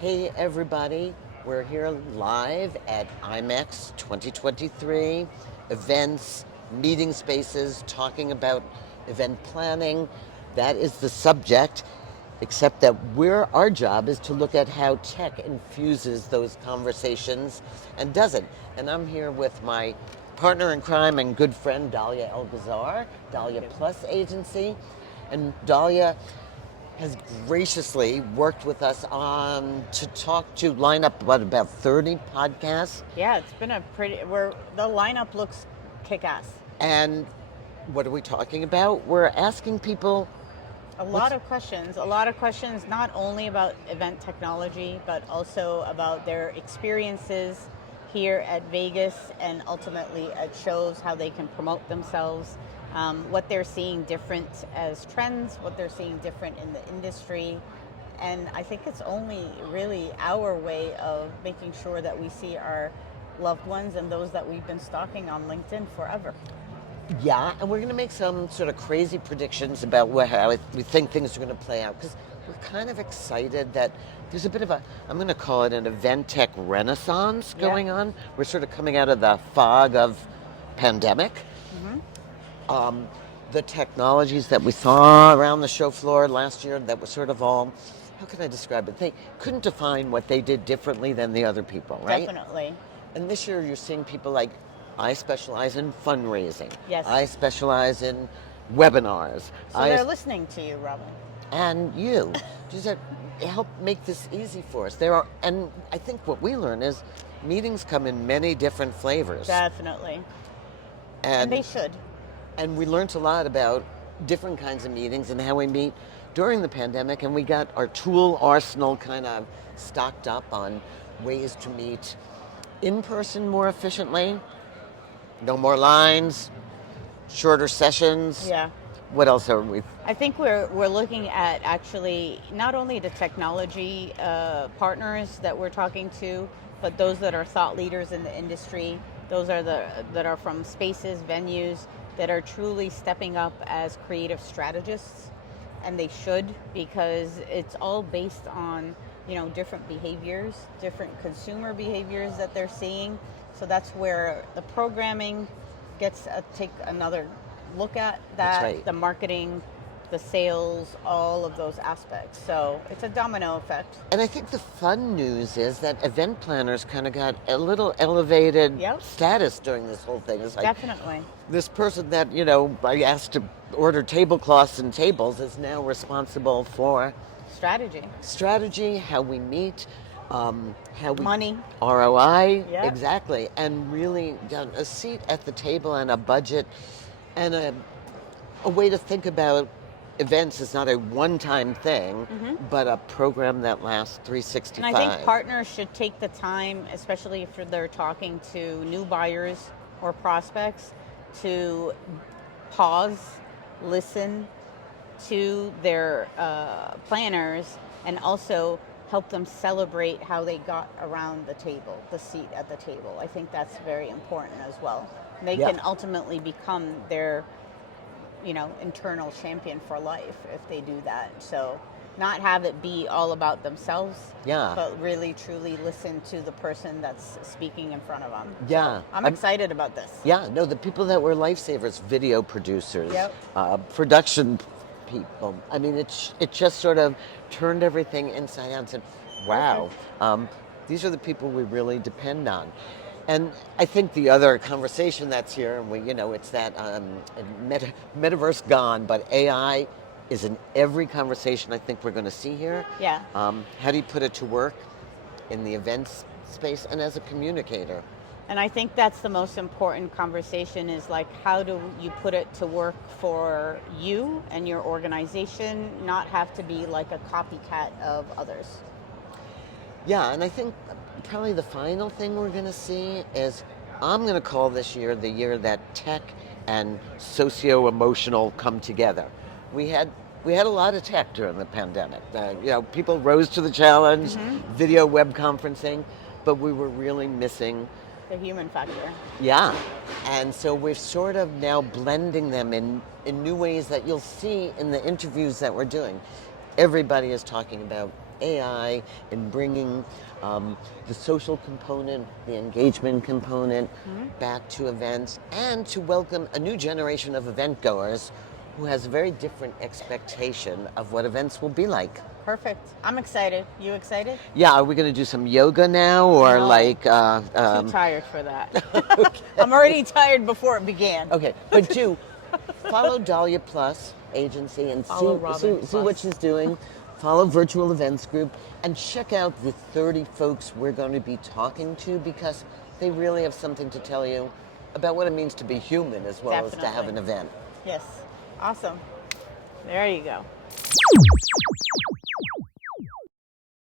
Hey everybody, we're here live at IMEX 2023, events, meeting spaces, talking about event planning. That is the subject, except that our job is to look at how tech infuses those conversations and does it. And I'm here with my partner in crime and good friend, Dahlia El Gazzar, Dahlia Plus Agency. And Dahlia has graciously worked with us on to line up about 30 podcasts. Yeah, it's been the lineup looks kick-ass. And what are we talking about? We're asking people A lot of questions, not only about event technology, but also about their experiences here at Vegas and ultimately at shows, how they can promote themselves, what they're seeing different as trends, what they're seeing different in the industry. And I think it's only really our way of making sure that we see our loved ones and those that we've been stalking on LinkedIn forever. Yeah, and we're going to make some sort of crazy predictions about how we think things are going to play out, because we're kind of excited that there's a bit of I'm going to call it an event tech renaissance going on. We're sort of coming out of the fog of pandemic. The technologies that we saw around the show floor last year that was sort of all, how can I describe it? They couldn't define what they did differently than the other people, right? Definitely. And this year you're seeing people like, I specialize in fundraising. Yes. I specialize in webinars. So they're listening to you, Robin. And you. Just help make this easy for us. And I think what we learn is meetings come in many different flavors. Definitely. And they should. And we learned a lot about different kinds of meetings and how we meet during the pandemic, and we got our tool arsenal kind of stocked up on ways to meet in person more efficiently. No more lines, shorter sessions. Yeah. What else are we? I think we're looking at actually not only the technology partners that we're talking to, but those that are thought leaders in the industry. Those are that are from spaces, venues that are truly stepping up as creative strategists, and they should, because it's all based on different behaviors, different consumer behaviors that they're seeing. So that's where the programming gets take another look at that. That's right. The marketing, the sales, all of those aspects. So it's a domino effect. And I think the fun news is that event planners kind of got a little elevated status during this whole thing. It's like, definitely. This person that, I asked to order tablecloths and tables is now responsible for strategy, how we meet, how we money, ROI, exactly, and really a seat at the table and a budget and a way to think about events is not a one-time thing, but a program that lasts 365. And I think partners should take the time, especially if they're talking to new buyers or prospects, to pause, listen to their planners, and also help them celebrate how they got around the table, the seat at the table. I think that's very important as well. They can ultimately become their internal champion for life if they do that. So not have it be all about themselves, but really truly listen to the person that's speaking in front of them. Yeah. I'm excited about this. Yeah, no, the people that were lifesavers, video producers, production people. I mean, it just sort of turned everything inside out and said, wow, these are the people we really depend on. And I think the other conversation that's here, and it's that metaverse gone, but AI is in every conversation I think we're going to see here. Yeah. How do you put it to work in the events space and as a communicator? And I think that's the most important conversation, is like, how do you put it to work for you and your organization, not have to be like a copycat of others? Yeah, and I think probably the final thing we're going to see is, I'm going to call this year the year that tech and socio-emotional come together. We had a lot of tech during the pandemic. People rose to the challenge, video web conferencing, but we were really missing the human factor. Yeah, and so we're sort of now blending them in new ways that you'll see in the interviews that we're doing. Everybody is talking about AI in bringing the social component, the engagement component back to events, and to welcome a new generation of event goers who has a very different expectation of what events will be like. Perfect. I'm excited. You excited? Yeah, are we going to do some yoga now, or No. like? Too tired for that. I'm already tired before it began. Okay, but do follow Dahlia Plus Agency and Follow see, Robin see what Plus. she's doing. Follow Virtual Events Group and check out the 30 folks we're going to be talking to, because they really have something to tell you about what it means to be human as well as to have Definitely. an event. Yes. Awesome. There you go.